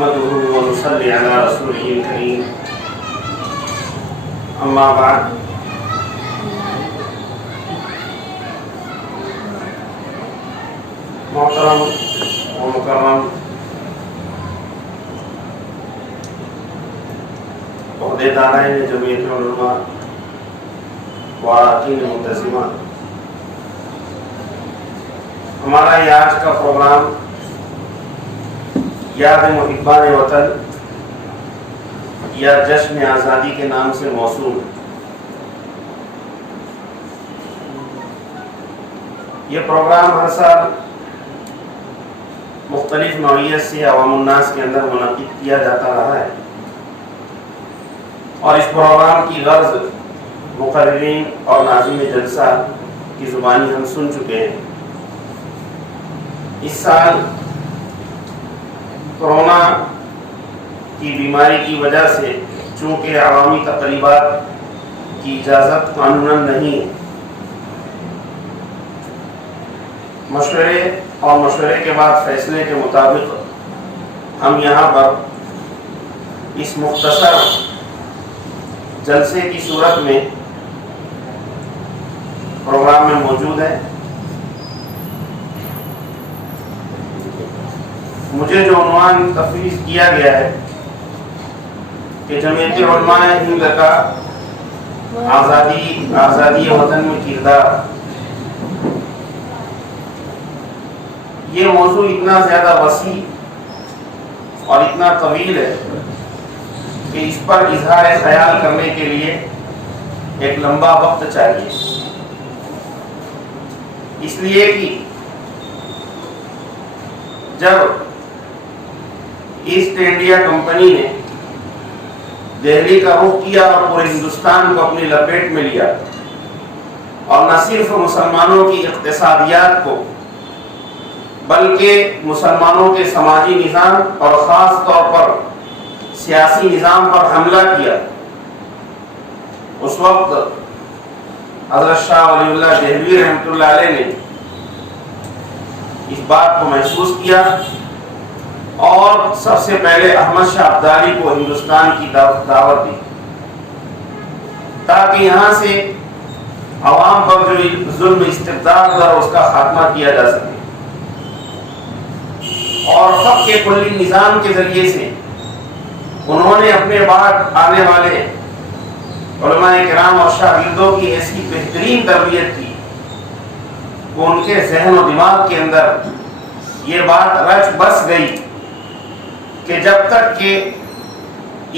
نحمده ونصلي على رسوله الكريم اما بعد محترم و مکرم عہدیدارین جمعیت علماء و اراکین منتظمہ، ہمارا یہ آج کا پروگرام یاد محبان وطن یا جشن آزادی کے نام سے موسوم۔ یہ پروگرام ہر سال مختلف نوعیت سے عوام الناس کے اندر منعقد کیا جاتا رہا ہے، اور اس پروگرام کی غرض مقررین اور ناظم جلسہ کی زبانی ہم سن چکے ہیں۔ اس سال کورونا کی بیماری کی وجہ سے چونکہ عوامی تقریبات کی اجازت قانوناً نہیں ہے، مشورے کے بعد فیصلے کے مطابق ہم یہاں پر اس مختصر جلسے کی صورت میں پروگرام میں موجود ہیں۔ مجھے جو عنوان تفویض کیا گیا ہے کہ جمعیت علماء ہند کا آزادی وطن میں کردار، یہ موضوع اتنا زیادہ وسیع اور اتنا طویل ہے کہ اس پر اظہار خیال کرنے کے لیے ایک لمبا وقت چاہیے، اس لیے کہ جب ایسٹ انڈیا کمپنی نے دہلی کا رخ کیا اور پورے ہندوستان کو اپنی لپیٹ میں لیا، اور نہ صرف مسلمانوں کی اقتصادیات کو بلکہ مسلمانوں کے سماجی نظام اور خاص طور پر سیاسی نظام پر حملہ کیا، اس وقت حضرت شاہ ولی اللہ دہلوی رحمۃ اللہ علیہ نے اس بات کو محسوس کیا اور سب سے پہلے احمد شاہ ابدالی کو ہندوستان کی دعوت دی تاکہ یہاں سے عوام پر جو ظلم استبداد تھا اس کا خاتمہ کیا جا سکے، اور فقہ کلی نظام کے ذریعے سے انہوں نے اپنے بعد آنے والے علماء کرام اور شاگردوں کی ایسی بہترین تربیت کی کہ ان کے ذہن و دماغ کے اندر یہ بات رچ بس گئی کہ جب تک کہ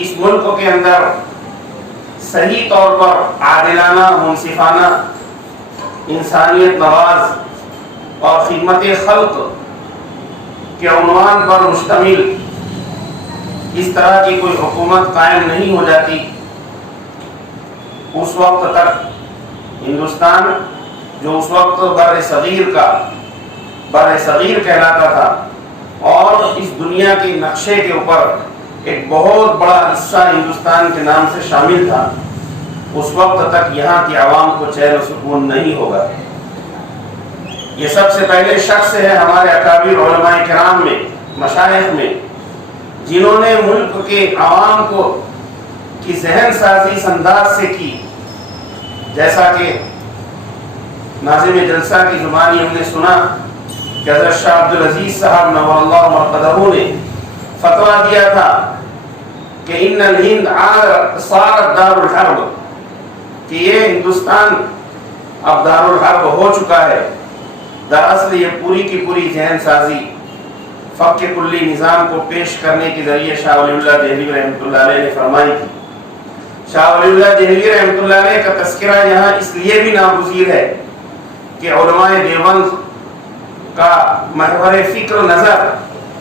اس ملک کے اندر صحیح طور پر عادلانہ، منصفانہ، انسانیت نواز اور خدمت خلق کے عنوان پر مشتمل اس طرح کی کوئی حکومت قائم نہیں ہو جاتی، اس وقت تک ہندوستان جو اس وقت بر صغیر کہلاتا تھا اور اس دنیا کے نقشے کے اوپر ایک بہت بڑا حصہ ہندوستان کے نام سے شامل تھا، اس وقت تک یہاں کی عوام کو چین و سکون نہیں ہوگا۔ یہ سب سے پہلے شخص ہے ہمارے اکابر علماء کرام میں، مشائخ میں، جنہوں نے ملک کے عوام کو کی ذہن سازی اس انداز سے کی، جیسا کہ ناظم جلسہ کی زبانی ہم نے سنا کہ حضرت شاہ عبدالعزیز صاحب نور اللہ مرقدہ نے فتویٰ دیا تھا کہ ان الہند صارت دار الحرب، کہ یہ ہندوستان اب دار الحرب ہو چکا ہے۔ دراصل یہ پوری کی پوری ذہن سازی فقہ کلی نظام کو پیش کرنے کے ذریعے شاہ ولی اللہ دہلوی رحمۃ اللہ علیہ نے فرمائی تھی۔ شاہ ولی اللہ دہلوی رحمۃ اللہ علیہ کا تذکرہ یہاں اس لیے بھی ناگزیر ہے کہ علماء دیوبند کا محور فکر نظر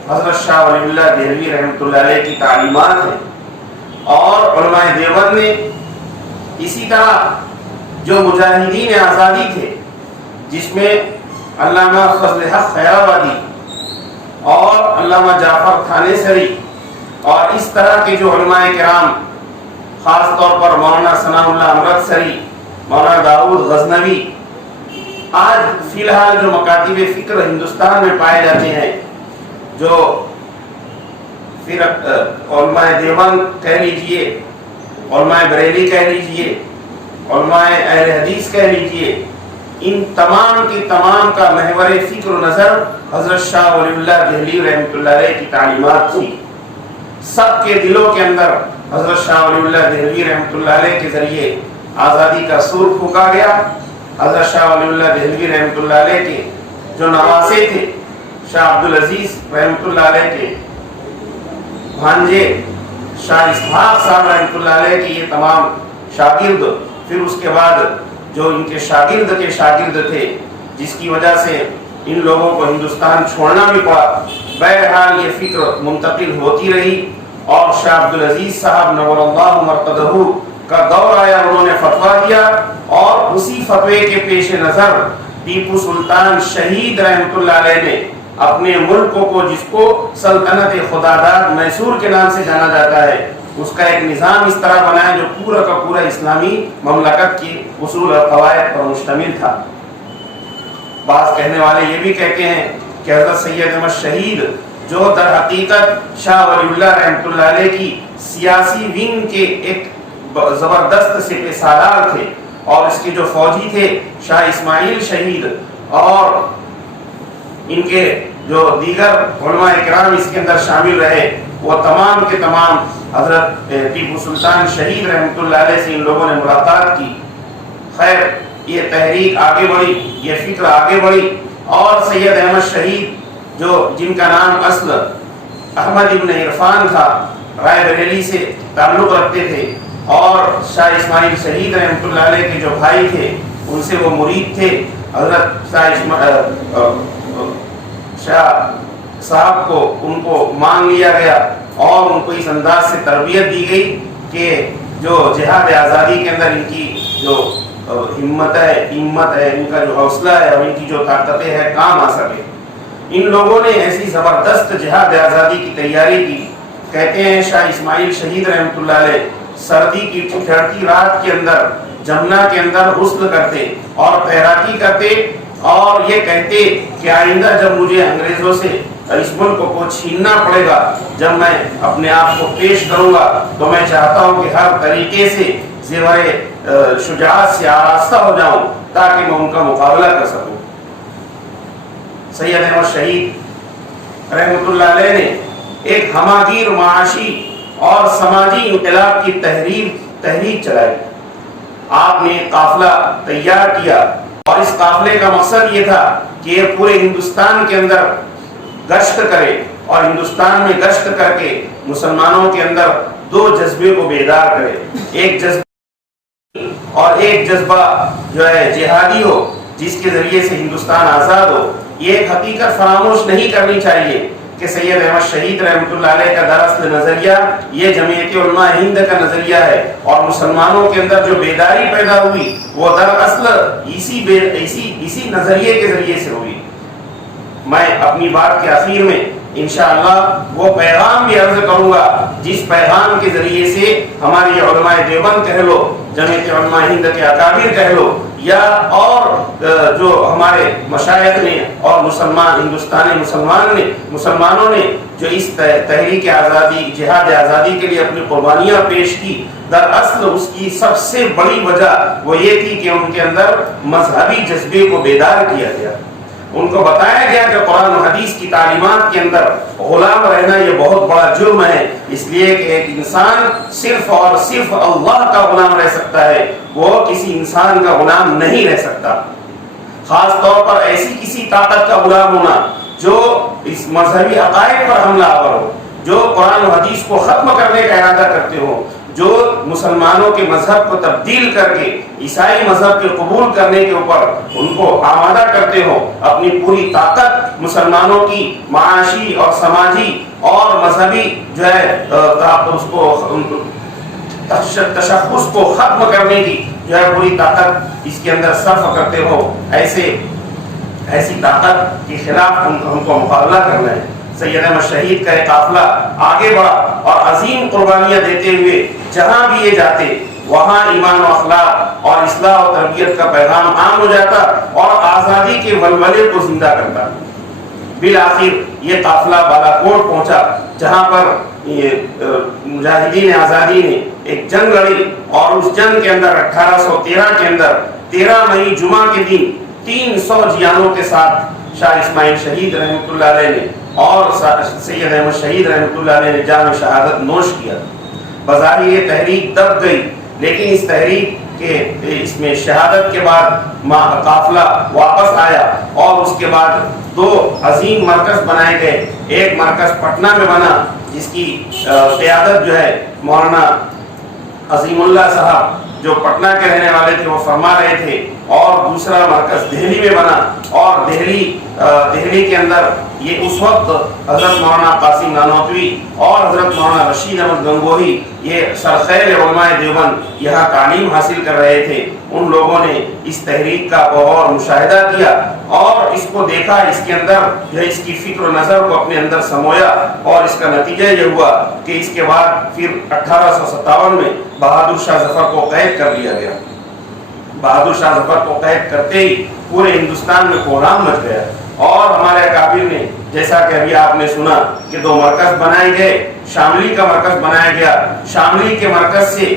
حضرت شاہ ولی اللہ دہلوی رحمۃ اللہ علیہ کی تعلیمات ہیں، اور علماء دیوبند نے اسی طرح جو مجاہدین آزادی تھے، جس میں علامہ فضل حق خیرآبادی اور علامہ جعفر تھانیسری اور اس طرح کے جو علماء کرام، خاص طور پر مولانا ثناء اللہ امرتسری، مولانا داؤد غزنوی، آج فی الحال جو مکاتب فکر ہندوستان میں پائے جاتے ہیں، جو پھر علماء دیوبند کہہ لیجئے، علماء بریلی کہہ لیجئے، علماء اہل حدیث کہہ لیجئے، ان تمام کی تمام کا محور فکر و نظر حضرت شاہ ولی اللہ دہلوی رحمۃ اللہ علیہ کی تعلیمات تھی۔ سب کے دلوں کے اندر حضرت شاہ ولی اللہ دہلوی رحمۃ اللہ علیہ کے ذریعے آزادی کا سور پھونکا گیا۔ حضرت شاہ ولی اللہ دہلوی رحمۃ اللہ علیہ کے جو نواسے تھے، شاہ عبدالعزیز رحمۃ اللہ علیہ کے بھانجے شاہ اسحاق صاحب رحمۃ اللہ علیہ کے یہ تمام شاگرد، پھر اس کے بعد جو ان کے شاگرد تھے، جس کی وجہ سے ان لوگوں کو ہندوستان چھوڑنا بھی پڑا۔ بہرحال یہ فکر منتقل ہوتی رہی اور شاہ عبدالعزیز صاحب نور اللہ مرقدہ کا دور آیا، انہوں نے فتویٰ دیا اور اسی فتوے کے پیش نظر ٹیپو سلطان شہید رحمۃ اللہ علیہ نے اپنے ملک کو، جس کو سلطنت خداداد میسور کے نام سے جانا جاتا ہے، اس کا ایک نظام اس طرح بنایا جو پورا کا پورا اسلامی مملکت کی اصول اور قواعد پر مشتمل تھا۔ بعض کہنے والے یہ بھی کہتے ہیں کہ حضرت سید احمد شہید جو در حقیقت شاہ ولی اللہ رحمۃ اللہ علیہ کی سیاسی ونگ کے ایک زبردست سپہ سالار تھے، اور اس کے جو فوجی تھے شاہ اسماعیل شہید اور ان کے جو دیگر علماء اکرام اس کے اندر شامل رہے، وہ تمام کے تمام حضرت ٹیپو سلطان شہید رحمۃ اللہ علیہ سے ان لوگوں نے ملاقات کی۔ خیر، یہ تحریک آگے بڑھی، یہ فکر آگے بڑھی، اور سید احمد شہید جو جن کا نام اصل احمد ابن عرفان تھا، رائے بریلی سے تعلق رکھتے تھے، اور شاہ اسماعیل شہید رحمۃ اللہ علیہ کے جو بھائی تھے ان سے وہ مرید تھے۔ حضرت شاہ صاحب کو ان کو مان لیا گیا اور ان کو اس انداز سے تربیت دی گئی کہ جو جہاد آزادی کے اندر ان کی جو ہمت ہے، ان کا جو حوصلہ ہے اور ان کی جو طاقتیں ہیں کام آ سکے۔ ان لوگوں نے ایسی زبردست جہاد آزادی کی تیاری کی۔ کہتے ہیں شاہ اسماعیل شہید رحمۃ اللہ علیہ سردی کی ٹھنڈی رات کے اندر جمنا کے اندر غسل کرتے اور تیراکی کرتے، اور یہ کہتے کہ آئندہ جب مجھے انگریزوں سے اس ملک کو چھیننا پڑے گا، جب میں اپنے آپ کو پیش کروں گا، تو میں چاہتا ہوں کہ ہر طریقے سے زیور شجاعت سے آراستہ ہو جاؤں تاکہ میں ان کا مقابلہ کر سکوں۔ سید احمد شہید رحمۃ اللہ علیہ نے ایک ہماگیر معاشی اور سماجی انقلاب کی تحریک چلائی۔ آپ نے قافلہ تیار کیا اور اس قافلے کا مقصد یہ تھا کہ یہ پورے ہندوستان کے اندر گشت کرے، اور ہندوستان میں گشت کر کے مسلمانوں کے اندر دو جذبے کو بیدار کرے، ایک جذبہ اور ایک جذبہ جو ہے جہادی ہو، جس کے ذریعے سے ہندوستان آزاد ہو۔ یہ ایک حقیقت فراموش نہیں کرنی چاہیے کہ سید احمد شہید رحمۃ اللہ علیہ کا دراصل نظریہ یہ جمعیت علماء ہند کا نظریہ ہے، اور مسلمانوں کے اندر جو بیداری پیدا ہوئی وہ دراصل اسی نظریے کے ذریعے سے ہوئی۔ میں اپنی بات کے آخر میں انشاءاللہ وہ پیغام بھی عرض کروں گا جس پیغام کے ذریعے سے ہماری علماء دیوبند کہہ لو، جمعیت علماء ہند کے اکابر کہہ لو، یا اور جو ہمارے مشائخ نے اور مسلمانوں نے جو اس تحریک آزادی، جہاد آزادی کے لیے اپنی قربانیاں پیش کی، دراصل اس کی سب سے بڑی وجہ وہ یہ تھی کہ ان کے اندر مذہبی جذبے کو بیدار کیا گیا۔ ان کو بتایا گیا کہ قرآن و حدیث کی تعلیمات کے اندر غلام رہنا یہ بہت بڑا جرم ہے، اس لیے کہ ایک انسان صرف اور صرف اللہ کا غلام رہ سکتا ہے، وہ کسی انسان کا غلام نہیں رہ سکتا۔ خاص طور پر ایسی کسی طاقت کا غلام ہونا جو اس مذہبی عقائد پر حملہ آور ہو، جو قرآن و حدیث کو ختم کرنے کا ارادہ کرتے ہو، جو مسلمانوں کے مذہب کو تبدیل کر کے عیسائی مذہب کے قبول کرنے کے اوپر ان کو آمادہ کرتے ہو، اپنی پوری طاقت مسلمانوں کی معاشی اور سماجی اور مذہبی جو ہے اس کو تشخص کو ختم کرنے کی جو ہے پوری طاقت اس کے اندر صرف کرتے ہو، ایسی طاقت کے خلاف ہم کو مقابلہ کرنا ہے۔ سید احمد شہید کا ایک قافلہ آگے بڑھا اور عظیم قربانیاں دیتے ہوئے جہاں بھی یہ جاتے وہاں ایمان و اخلاق اور اصلاح و تربیت کا پیغام عام ہو جاتا اور آزادی کے ولولے کو زندہ کرتا۔ بالآخر یہ قافلہ بالاکوٹ پہنچا، جہاں پر مجاہدین آزادی نے ایک جنگ لڑی اور اس جنگ کے اندر 1813 کے اندر 13 مئی جمعہ کے دن 300 جیانوں کے ساتھ شاہ اسماعیل شہید رحمۃ اللہ علیہ نے اور سید احمد شہید رحمۃ اللہ علیہ نے جام شہادت نوش کیا۔ بظاہر یہ تحریک دب گئی، لیکن اس تحریک کے اس میں شہادت کے بعد قافلہ واپس آیا اور اس کے بعد 2 عظیم مرکز بنائے گئے۔ ایک مرکز پٹنہ میں بنا جس کی قیادت جو ہے مولانا عظیم اللہ صاحب جو پٹنہ کے رہنے والے تھے وہ فرما رہے تھے، اور دوسرا مرکز دہلی میں بنا، اور دہلی کے اندر یہ اس وقت حضرت مولانا قاسم نانوتوی اور حضرت مولانا رشید احمد گنگوہی یہ سرخیر علماء دیوبند یہاں تعلیم حاصل کر رہے تھے۔ ان لوگوں نے اس تحریک کا غور مشاہدہ کیا اور اس کو دیکھا، اس کے اندر جو اس کی فکر و نظر کو اپنے اندر سمویا، اور اس کا نتیجہ یہ ہوا کہ اس کے بعد پھر 1857 میں بہادر شاہ ظفر کو قید کر لیا گیا۔ بہادر شاہ ظفر کو قید کرتے ہی پورے ہندوستان میں کوہرام مچ گیا، اور ہمارے اکابر نے جیسا کہ ابھی آپ نے سنا کہ 2 مرکز بنائے گئے۔ شاملی کا مرکز بنایا گیا، شاملی کے مرکز سے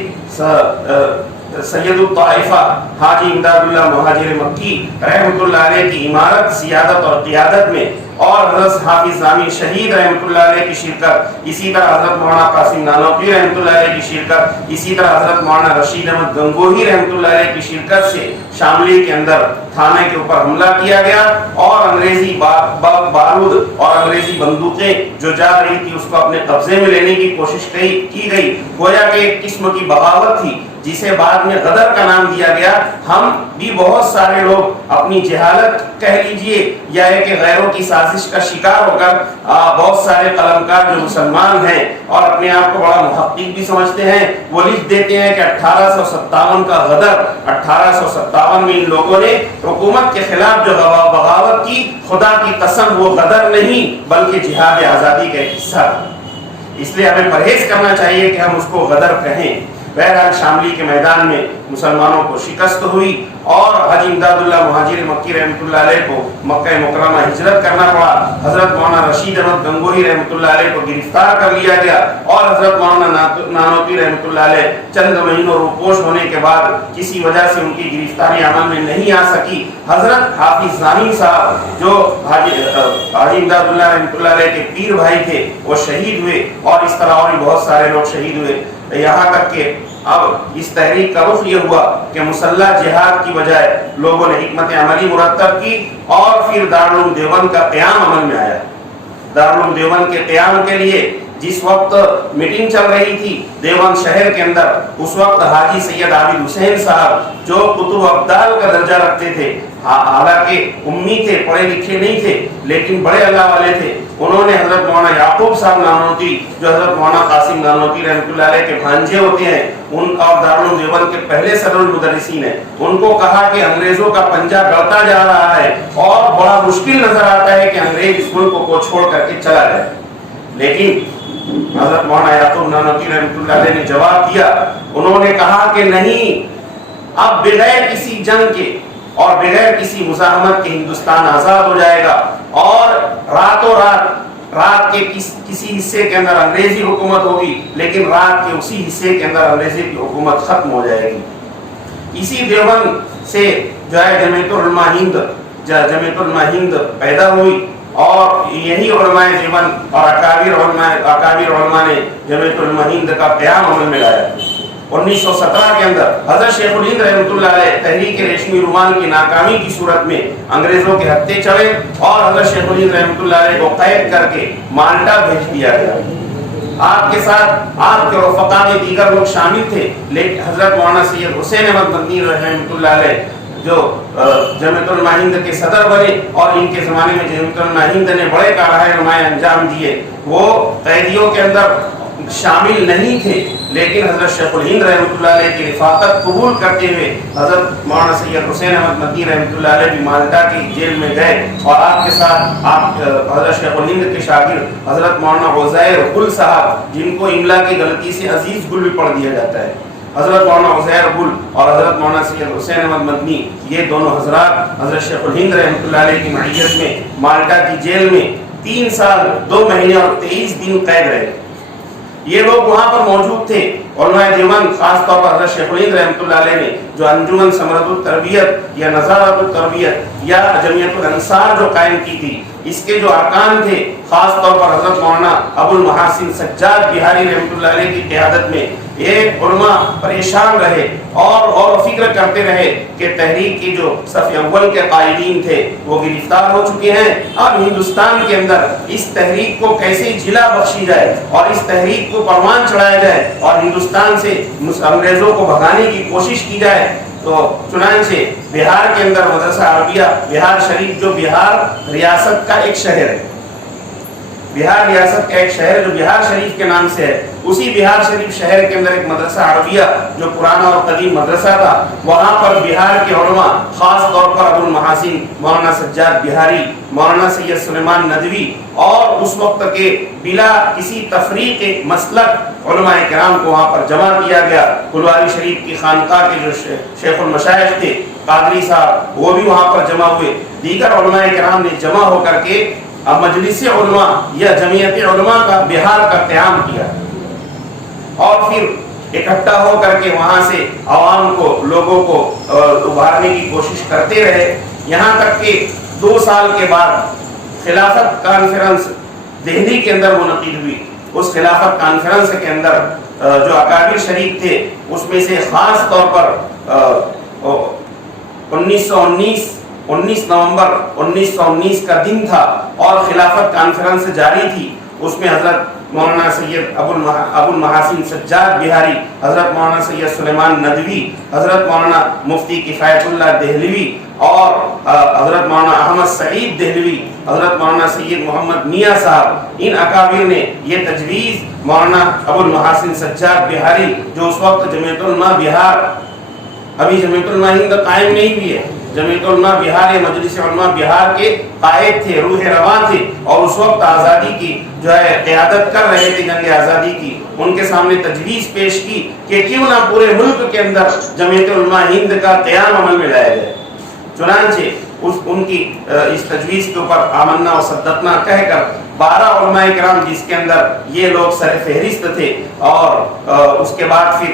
سید الطائفہ حاجی امداد اللہ مہاجر مکی رحمۃ اللہ علیہ کی عمارت، سیادت اور قیادت میں، اور حضرت حافظ ضامن شہید رحمۃ اللہ علیہ کی شرکت، اسی طرح حضرت مولانا قاسم نانوتوی رحمۃ اللہ علیہ کی شرکت، اسی طرح حضرت مولانا رشید احمد گنگوہی رحمۃ اللہ علیہ کی شرکت سے شاملی کے اندر تھانے کے اوپر حملہ کیا گیا، اور انگریزی بارود اور انگریزی بندوقیں جو جا رہی تھی اس کو اپنے قبضے میں لینے کی کوشش کی گئی، گویا کہ ایک قسم کی بغاوت تھی جسے بعد میں غدر کا نام دیا گیا۔ ہم بھی بہت سارے لوگ اپنی جہالت کہہ لیجئے یا کہ غیروں کی سازش کا شکار ہو کر بہت سارے قلمکار جو مسلمان ہیں اور اپنے آپ کو بڑا محقق بھی سمجھتے ہیں، وہ لکھ دیتے ہیں کہ 1857 کا غدر، 1857 میں ان لوگوں نے حکومت کے خلاف جو بغاوت کی، خدا کی قسم وہ غدر نہیں بلکہ جہاد آزادی کا ایک حصہ تھا۔ اس لیے ہمیں پرہیز کرنا چاہیے کہ ہم اس کو غدر کہیں۔ بہرحال شاملی کے میدان میں مسلمانوں کو شکست ہوئی، اور حاجی امداد اللہ مہاجر مکی رحمۃ اللہ علیہ کو مکہ مکرمہ ہجرت کرنا پڑا۔ حضرت مولانا رشید احمد گنگوہی رحمۃ اللہ علیہ کو گرفتار کر لیا گیا، اور حضرت مولانا نانوتوی رحمۃ اللہ علیہ چند مہینوں روپوش ہونے کے بعد کسی وجہ سے ان کی گرفتاری عمل میں نہیں آ سکی۔ حضرت حافظ ضامن صاحب جو حاجی امداد اللہ رحمۃ اللہ علیہ کے پیر بھائی تھے وہ شہید ہوئے، اور اس طرح اور بھی بہت سارے لوگ شہید ہوئے، یہاں تک کہ اب اس تحریک کا رخ یہ ہوا کہ مسلح جہاد کی بجائے لوگوں نے حکمت عملی مرتب کی، اور پھر دارالعلوم دیوبند کا قیام عمل میں آیا۔ دارالعلوم دیوبند کے قیام کے لیے جس وقت میٹنگ چل رہی تھی دیوبند شہر کے اندر، اس وقت حاجی سید عابد حسین صاحب جو قطب ابدال کا درجہ رکھتے تھے، حالانکہ امی تھے، پڑھے لکھے نہیں تھے لیکن بڑے اللہ والے تھے، انہوں نے حضرت مولانا یعقوب صاحب نانوتوی جو حضرت مولانا قاسم نانوتوی رحمۃ اللہ علیہ کے بھانجے ہوتے ہیں، ان اور دارالعلوم دیوبند کے پہلے صدر المدرسین ہیں، ان کو کہا کہ انگریزوں کا پنجہ گڑتا جا رہا ہے اور بڑا مشکل نظر آتا ہے کہ انگریز اس ملک کو چھوڑ کر کے چلا جائے۔ لیکن حضرت مولانا یعقوب نانوتوی رحمۃ اللہ علیہ نے جواب دیا، انہوں نے کہا کہ نہیں، اب بغیر کسی جنگ کے اور بغیر کسی مزاحمت کے ہندوستان آزاد ہو جائے گا، اور راتوں رات کے کسی حصے کے اندر انگریزی حکومت ہوگی، لیکن رات کے اسی حصے کے اندر انگریزی کی حکومت ختم ہو جائے گی۔ اسی دیوبند سے جو ہے جمعیت العلماء ہند پیدا ہوئی، اور یہی علماء دیوبند اور اکابر علماء نے جمعیت العلماء ہند کا قیام عمل میں لایا۔ 1917 کے اندر حضرت شیخ الہند رحمۃ اللہ علیہ تحریک ریشمی رومان کی ناکامی کی صورت میں انگریزوں کے ہتھے چڑھے، اور حضرت شیخ الہند رحمۃ اللہ علیہ کو قید کر کے مالٹا بھیج دیا گیا۔ آپ کے ساتھ آپ کے رفقا میں دیگر لوگ شامل تھے، لیکن حضرت مولانا سید حسین احمد مدنی رحمۃ اللہ علیہ جو جمعیت العلماء ہند کے صدر بنے، اور ان کے زمانے میں جمعیت العلماء ہند نے بڑے کارنامے نمایاں انجام دیے، وہ قیدیوں کے اندر شامل نہیں تھے، لیکن حضرت شیخ الہند رحمۃ اللہ علیہ کی رفاقت قبول کرتے ہوئے حضرت مولانا سید حسین احمد مدنی رحمۃ اللہ علیہ بھی مالٹا کی جیل میں گئے، اور آپ کے ساتھ آپ حضرت شیخ الہند کے شاگرد حضرت مولانا عزیر گل صاحب، جن کو املا کی غلطی سے عزیز گل بھی پڑھ دیا جاتا ہے، حضرت مولانا عزیر گل اور حضرت مولانا سید حسین احمد مدنی، یہ دونوں حضرات حضرت شیخ الہند رحمۃ اللہ علیہ کی معیت میں مالٹا کی جیل میں 3 سال 2 مہینے اور 23 دن قید رہے۔ یہ لوگ وہاں پر موجود تھے۔ علماء دیوبند خاص طور پر حضرت شیخ الہند رحمۃ اللہ علیہ نے جو انجمن ثمرۃ التربیت یا نظارۃ التربیت یا جمعیت الانصار جو قائم کی تھی، اس کے جو ارکان تھے خاص طور پر حضرت مولانا ابو المحاسن سجاد بہاری رحمۃ اللہ علیہ کی قیادت میں یہ علماء پریشان رہے اور فکر کرتے رہے کہ تحریک کی جو صف اول کے قائدین تھے وہ گرفتار ہو چکے ہیں، اب ہندوستان کے اندر اس تحریک کو کیسے جلا بخشی جائے اور اس تحریک کو پروان چڑھایا جائے اور ہندوستان سے انگریزوں کو بھگانے کی کوشش کی جائے۔ تو چنانچہ بہار کے اندر مدرسہ عربیہ بہار شریف جو بہار ریاست کا ایک شہر ہے، بہار ریاست کا ایک شہر جو بہار شریف کے نام سے ہے، اسی بہار شریف شہر کے اندر ایک مدرسہ عربیہ جو پرانا اور قدیم مدرسہ تھا، وہاں پر بہار کے علماء خاص طور پر ابو المحاسن مولانا سجاد بہاری، مولانا سید سلیمان ندوی اور اس وقت کے بلا کسی تفریق مسلک علماء کرام کو وہاں پر جمع کیا گیا۔ پھلواری شریف کی خانقاہ کے جو شیخ المشائخ تھے قادری صاحب وہ بھی وہاں پر جمع ہوئے، دیگر علماء کرام نے جمع ہو کر کے مجلس علماء یا جمعیت علماء کا بہار کا قیام کیا اور پھر اکٹھا ہو کر کے وہاں سے عوام کو لوگوں کو ابھارنے کی کوشش کرتے رہے، یہاں تک کہ 2 سال کے بعد خلافت کانفرنس دہلی کے اندر منعقد ہوئی۔ اس خلافت کانفرنس کے اندر جو اکابر شریک تھے اس میں سے خاص طور پر 19 نومبر 1919 کا دن تھا اور خلافت کانفرنس جاری تھی، اس میں حضرت مولانا سید ابو المحاسن سجاد بہاری، حضرت مولانا سید سلیمان ندوی، حضرت مولانا مفتی کفایت اللہ دہلوی اور حضرت مولانا احمد سعید دہلوی، حضرت مولانا سید محمد میاں صاحب، ان اکابر نے یہ تجویز مولانا ابو المحاسن سجاد بہاری جو اس وقت جمعیت علماء بہار، ابھی جمعیت علماء ہند قائم نہیں ہوئی ہے، جمعیت علماء بہار یا مجلس علماء بہار کے قائد تھے، روح رواں تھے اور اس وقت آزادی کی جو ہے قیادت کر رہے تھے، جنگ آزادی کی، ان کے سامنے تجویز پیش کی کہ کیوں نہ پورے ملک کے اندر جمعیت علماء ہند کا قیام عمل میں لایا جائے۔ چنانچہ ان کی اس تجویز کے اوپر آمنا و صدقنا کہہ کر 12 علماء کرام جس کے اندر یہ لوگ سر فہرست تھے اور اس کے بعد پھر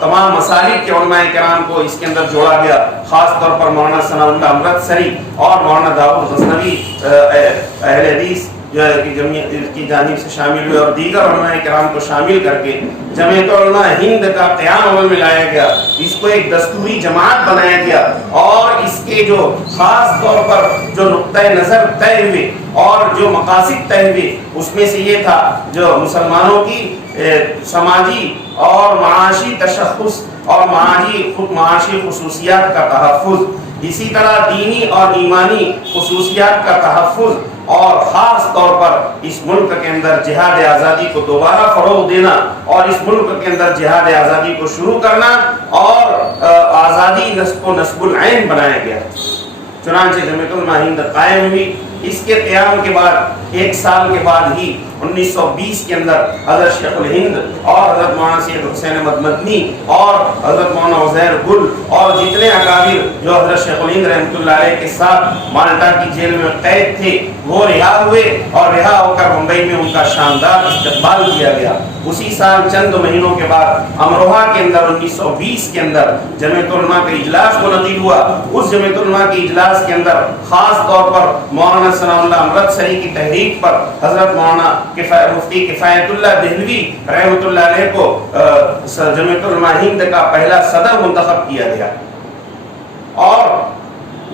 تمام مسالک کے علماء کرام کو اس کے اندر جوڑا گیا، خاص طور پر مولانا ثناء اللہ امرتسری اور مولانا داؤد غزنوی اہل حدیث جمعیت کی جانب سے شامل ہوئے اور دیگر علماء کرام کو شامل کر کے جمعیت علماء ہند کا قیام عمل میں لایا گیا، اس کو ایک دستوری جماعت بنایا گیا اور اس کے جو خاص طور پر جو نقطۂ نظر طے ہوئے اور جو مقاصد طے ہوئے اس میں سے یہ تھا جو مسلمانوں کی سماجی اور معاشی تشخص اور معاشی خصوصیات کا تحفظ، اسی طرح دینی اور ایمانی خصوصیات کا تحفظ اور خاص طور پر اس ملک کے اندر جہاد آزادی کو دوبارہ فروغ دینا اور اس ملک کے اندر جہاد آزادی کو شروع کرنا اور آزادی کو نصب العین بنایا گیا۔ چنانچہ جمعیت علماء ہند قائم ہوئی۔ اس کے قیام کے بعد 1 سال کے بعد ہی 1920 کے اندر حضرت شیخ الہند اور حضرت مولانا سید حسین احمد مدنی اور حضرت مولانا عزیر گل اور جتنے اکابر جو حضرت شیخ الہند رحمۃ اللہ علیہ کے ساتھ مالٹا کی جیل میں قید تھے وہ رہا ہوئے اور رہا ہو کر ممبئی میں ان کا شاندار استقبال کیا گیا۔ اسی سال چند مہینوں کے بعد امروہہ کے اندر 1920 کے اندر جمعیت علماء کا اجلاس منعقد ہوا۔ اس جمعیت علماء کے اجلاس کے اندر خاص طور پر مولانا ثناء اللہ امرتسری کی تحریک پر حضرت مولانا مفتی کفایت اللہ دہلوی رحمۃ اللہ علیہ کو جمعیت علماء ہند کا پہلا صدر منتخب کیا گیا اور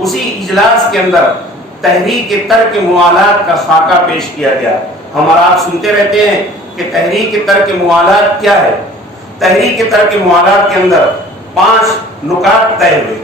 اسی اجلاس کے اندر تحریک ترک موالات کا خاکہ پیش کیا گیا۔ ہم اور آپ سنتے رہتے ہیں کہ تحریک ترک موالات کیا ہے۔ تحریک ترک موالات کے اندر 5 نکات طے ہوئے۔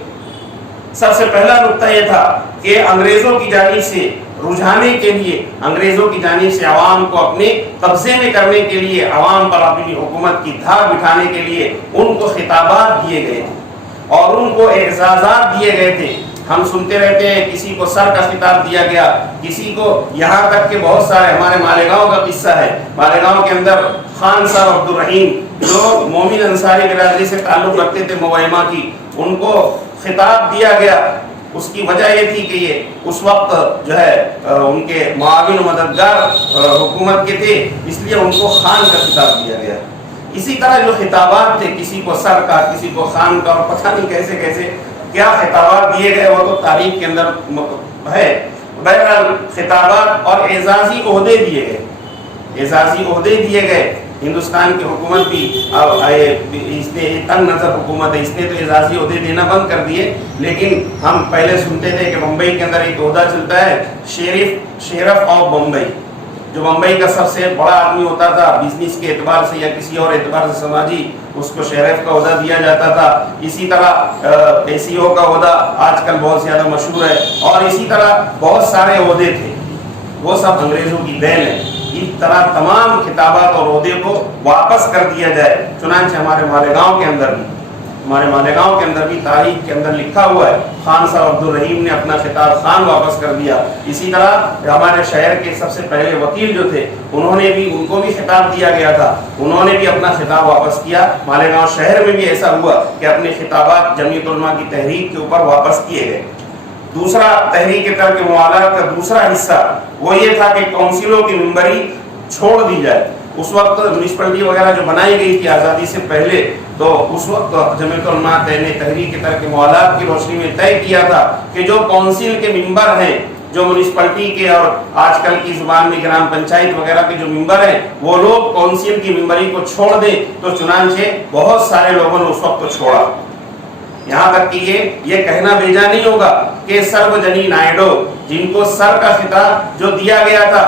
سب سے پہلا نقطہ یہ تھا کہ انگریزوں کی جانب سے رجھانے کے لیے، انگریزوں کی جانب سے عوام کو اپنے قبضے میں کرنے کے لیے، عوام پر اپنی حکومت کی دھار بٹھانے کے لیے ان کو خطابات دیے گئے تھے اور ان کو اعزازات دیے گئے تھے۔ ہم سنتے رہتے ہیں کسی کو سر کا خطاب دیا گیا، کسی کو یہاں تک کہ بہت سارے ہمارے مالیگاؤں کا قصہ ہے، مالیگاؤں کے اندر خان صاحب عبد الرحیم جو مومن انصاری برادری سے تعلق رکھتے تھے موائمہ کی، ان کو خطاب دیا گیا اس کی وجہ یہ تھی کہ یہ اس وقت جو ہے ان کے معاون و مددگار حکومت کے تھے، اس لیے ان کو خان کا خطاب دیا گیا۔ اسی طرح جو خطابات تھے، کسی کو سر کا، کسی کو خان کا، اور پتہ نہیں کیسے کیسے کیا خطابات دیے گئے، وہ تو تاریخ کے اندر ہے۔ بہرحال خطابات اور اعزازی عہدے دیے گئے، اعزازی عہدے دیے گئے۔ ہندوستان کی حکومت بھی اس نے تنگ نظر حکومت ہے، اس نے تو اعزازی عہدے دینا بند کر دیے، لیکن ہم پہلے سنتے تھے کہ بمبئی کے اندر ایک عہدہ چلتا ہے شیرف آف بمبئی، جو بمبئی کا سب سے بڑا آدمی ہوتا تھا بزنس کے اعتبار سے یا کسی اور اعتبار سے سماجی، اس کو شیرف کا عہدہ دیا جاتا تھا۔ اسی طرح اے سی او کا عہدہ آج کل بہت زیادہ مشہور ہے، اور اسی طرح بہت سارے عہدے تھے، وہ سب انگریزوں کی دین ہے۔ اس طرح تمام خطابات اور عہدے کو واپس کر دیا جائے۔ چنانچہ ہمارے مالیگاؤں کے اندر بھی تاریخ کے اندر لکھا ہوا ہے، خان صاحب عبدالرحیم نے اپنا خطاب خان واپس کر دیا۔ اسی طرح ہمارے شہر کے سب سے پہلے وکیل جو تھے، ان کو بھی خطاب دیا گیا تھا، انہوں نے بھی اپنا خطاب واپس کیا۔ مالیگاؤں شہر میں بھی ایسا ہوا کہ اپنے خطابات جمعیت علماء کی تحریک کے اوپر واپس کیے گئے۔ دوسرا تحریک ترک موالات کا دوسرا حصہ وہ یہ تھا کہ کونسلوں کی ممبری چھوڑ دی جائے۔ اس وقت میونسپلٹی وغیرہ جو بنائی گئی تھی آزادی سے پہلے، تو اس وقت جمعیت علماء نے تحریک ترک موالات کی روشنی میں طے کیا تھا کہ جو کونسل کے ممبر ہیں، جو میونسپلٹی کے اور آج کل کی زبان میں گرام پنچایت وغیرہ کے جو ممبر ہیں، وہ لوگ کونسل کی ممبری کو چھوڑ دیں۔ تو چنانچہ بہت سارے لوگوں نے اس وقت چھوڑا، یہاں تک کہ یہ کہنا بھیجا نہیں ہوگا کہ سروجنی نائیڈو، جن کو سر کا خطاب جو دیا گیا تھا،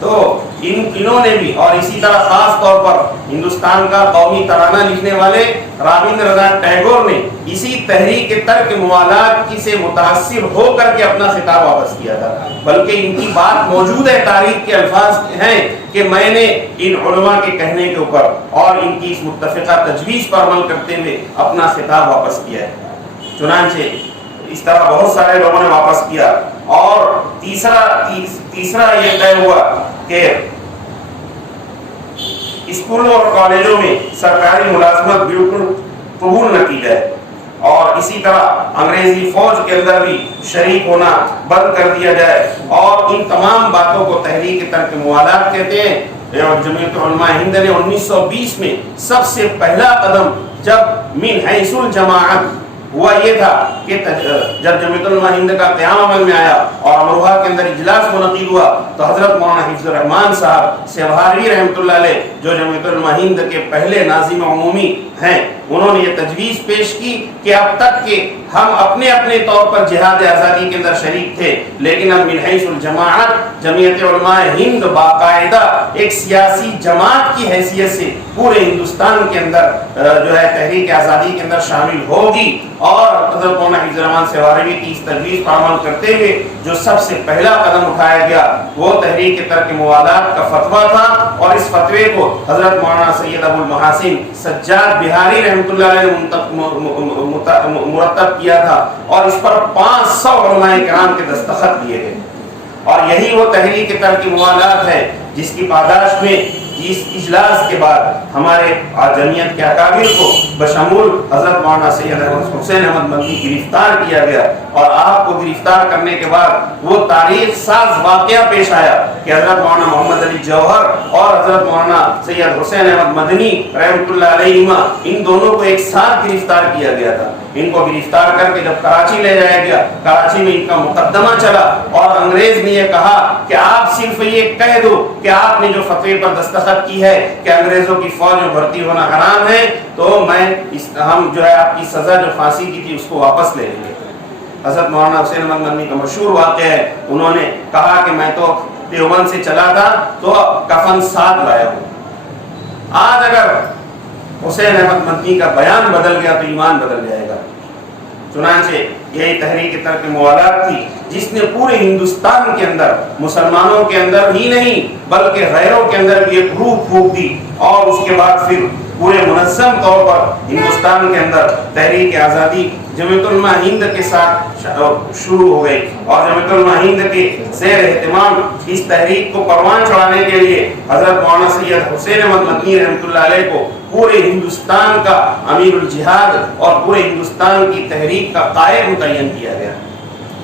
تو انہوں نے بھی، اور اسی طرح خاص طور پر ہندوستان کا قومی ترانہ لکھنے والے رابندر ناتھ ٹیگور نے اسی تحریک ترک موالات کی سے متاثر ہو کر کے اپنا خطاب واپس کیا تھا۔ بلکہ ان کی بات موجود ہے، تاریخ کے الفاظ ہیں کہ میں نے ان علماء کے کہنے کے اوپر اور ان کی اس متفقہ تجویز پر عمل کرتے ہوئے اپنا خطاب واپس کیا ہے۔ چنانچہ اس طرح بہت سارے لوگوں نے واپس کیا۔ اور تیسرا یہ طے ہوا کہ اسکولوں اور کالجوں میں سرکاری ملازمت بالکل قبول نہ کی جائے، اور اسی طرح انگریزی فوج کے اندر بھی شریک ہونا بند کر دیا جائے۔ اور ان تمام باتوں کو تحریک ترک موالات کہتے ہیں۔ جمعیت علماء ہند نے 1920 میں سب سے پہلا قدم جب من حیث الجماعت ہوا یہ تھا کہ جب جمعیت علماء ہند کا قیام عمل میں آیا اور امروہہ کے اندر اجلاس منعقد ہوا، تو حضرت مولانا حفظ الرحمان صاحب سیوہاروی رحمۃ اللہ علیہ، جو جمعیت علماء ہند کے پہلے ناظم عمومی ہیں، انہوں نے یہ تجویز پیش کی کہ اب تک کہ ہم اپنے اپنے طور پر جہاد آزادی کے اندر شریک تھے، لیکن اب من حیث الجماعت جمعیت علماء ہند باقاعدہ ایک سیاسی جماعت کی حیثیت سے پورے ہندوستان کے اندر جو ہے تحریک آزادی کے اندر شامل ہوگی۔ اور حضرت مولانا حفظ الرحمان سیوہاروی کی اس تجویز پر عمل کرتے ہوئے جو سب سے پہلا قدم اٹھایا گیا وہ تحریک ترک موالات کا فتویٰ تھا، اور اس فتوے کو حضرت مولانا سید ابو المحاسن سجاد بہاری رحمۃ اللہ علیہ نے مرتب کیا تھا، اور اس پر 500 علماء کرام کے دستخط دیے گئے۔ اور یہی وہ تحریک ترک موالات ہے جس کی پاداش میں اس اجلاس کے بعد ہمارے جمعیت کے اکابر کو بشمول حضرت مولانا سید حسین احمد مدنی گرفتار کیا گیا، اور آپ کو گرفتار کرنے کے بعد وہ تاریخ ساز واقعہ پیش آیا کہ حضرت مولانا محمد علی جوہر اور حضرت مولانا سید حسین احمد مدنی رحمۃ اللہ علیہما، ان دونوں کو ایک ساتھ گرفتار کیا گیا تھا۔ ان کو گرفتار کر کے جب کراچی لے جایا گیا، کراچی میں ان کا مقدمہ چلا، اور انگریز نے یہ کہا کہ آپ صرف یہ کہہ دو کہ آپ نے جو فتوے پر دستخط کی ہے کہ انگریزوں کی فوج میں بھرتی ہونا حرام ہے، تو ہم جو ہے آپ کی سزا جو پھانسی کی تھی اس کو واپس لے لیں گے۔ حضرت مولانا حسین احمد مدنی کا مشہور واقعہ ہے، انہوں نے کہا کہ میں تو دیوبند سے چلا تھا تو کفن ساتھ لایا ہوں۔ آج اگر حسین احمد مدنی کا بیان بدل گیا تو ایمان بدل جائے گا۔ چنانچہ یہی تحریک ترک موالات تھی جس نے پورے ہندوستان کے اندر مسلمانوں کے اندر ہی نہیں بلکہ غیروں کے اندر بھی ایک روح پھونک دی، اور اس کے بعد پھر پورے منظم طور پر ہندوستان کے اندر تحریک آزادی جمعیت علماء ہند کے ساتھ شروع ہو گئی، اور جمعیت علماء ہند کے زیر اہتمام اس تحریک کو پروان چڑھانے کے لیے حضرت مولانا سید حسین احمد مدنی رحمۃ اللہ علیہ کو پورے ہندوستان کا امیر الجہاد اور پورے ہندوستان کی تحریک کا قائد متعین کیا گیا۔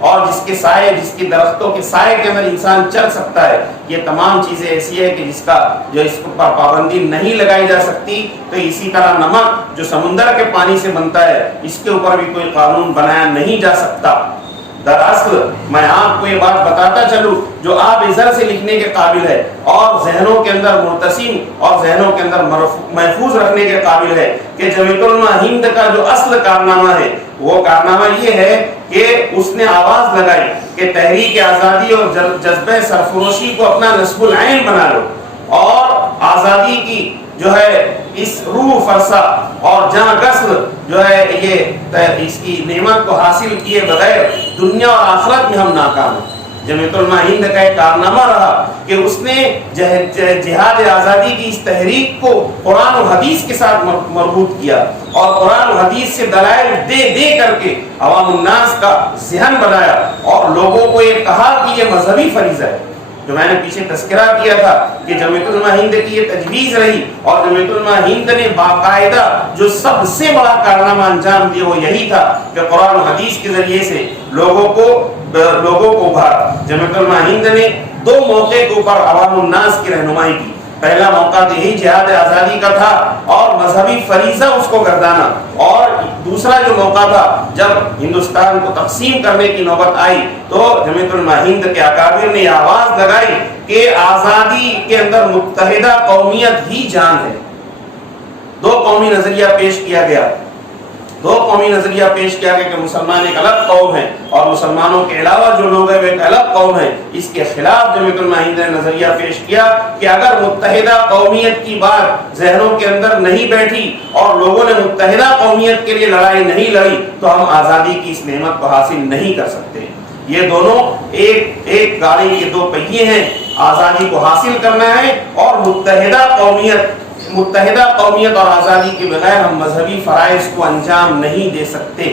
اور جس کے سائے، جس کے درختوں کے سائے کے اندر انسان چل سکتا ہے، یہ تمام چیزیں ایسی ہے کہ جس کا جو اس پر پابندی نہیں لگائی جا سکتی. تو اسی طرح نمک جو سمندر کے پانی سے بنتا ہے، اس کے اوپر بھی کوئی قانون بنایا نہیں جا سکتا. دراصل میں آپ کو یہ بات بتاتا چلوں جو آپ ازر سے لکھنے کے قابل ہے اور ذہنوں کے اندر مرتسم اور ذہنوں کے اندر محفوظ رکھنے کے قابل ہے کہ جمعیت علماء ہند کا جو اصل کارنامہ ہے وہ کارنامہ یہ ہے کہ اس نے آواز لگائی کہ تحریک آزادی اور جذبہ سرفروشی کو اپنا نصب العین بنا لو، اور آزادی کی جو ہے اس روح فرسا اور جاں گسل جو ہے یہ اس کی نعمت کو حاصل کیے بغیر دنیا اور آخرت میں ہم ناکام ہیں. جمعیت علماء ہند کا ایک کارنامہ رہا کہ اس نے جہاد آزادی کی اس تحریک کو قرآن و حدیث کے ساتھ مربوط کیا اور قرآن و حدیث سے دلائل دے دے کر کے عوام الناس کا ذہن بنایا اور لوگوں کو یہ کہا کہ یہ مذہبی فریضہ ہے. جو میں نے پیچھے تذکرہ کیا تھا کہ جمعیت علماء ہند کی یہ تجویز رہی اور جمعیت علماء ہند نے باقاعدہ جو سب سے بڑا کارنامہ انجام دیا وہ یہی تھا کہ قرآن و حدیث کے ذریعے سے لوگوں کو ابھارا. جمعیت علماء ہند نے 2 موقع کے اوپر عوام الناس کی رہنمائی کی. پہلا موقع تو یہی جہاد آزادی کا تھا اور مذہبی فریضہ اس کو گردانا، اور دوسرا جو موقع تھا جب ہندوستان کو تقسیم کرنے کی نوبت آئی تو جمعیت علماء ہند کے اکابر نے آواز لگائی کہ آزادی کے اندر متحدہ قومیت ہی جان ہے. 2 قومی نظریہ پیش کیا گیا کہ مسلمان ایک الگ قوم ہے اور مسلمانوں کے علاوہ جو لوگ ہیں وہ ایک الگ قوم ہے. اس کے خلاف جمعیت علماء ہند نے نظریہ پیش کیا کہ اگر متحدہ قومیت کی بات ذہنوں کے اندر نہیں بیٹھی اور لوگوں نے متحدہ قومیت کے لیے لڑائی نہیں لڑی تو ہم آزادی کی اس نعمت کو حاصل نہیں کر سکتے. یہ دونوں ایک گاڑی کے 2 پہیے ہیں. آزادی کو حاصل کرنا ہے اور متحدہ قومیت اور آزادی کے بغیر ہم مذہبی فرائض کو انجام نہیں دے سکتے.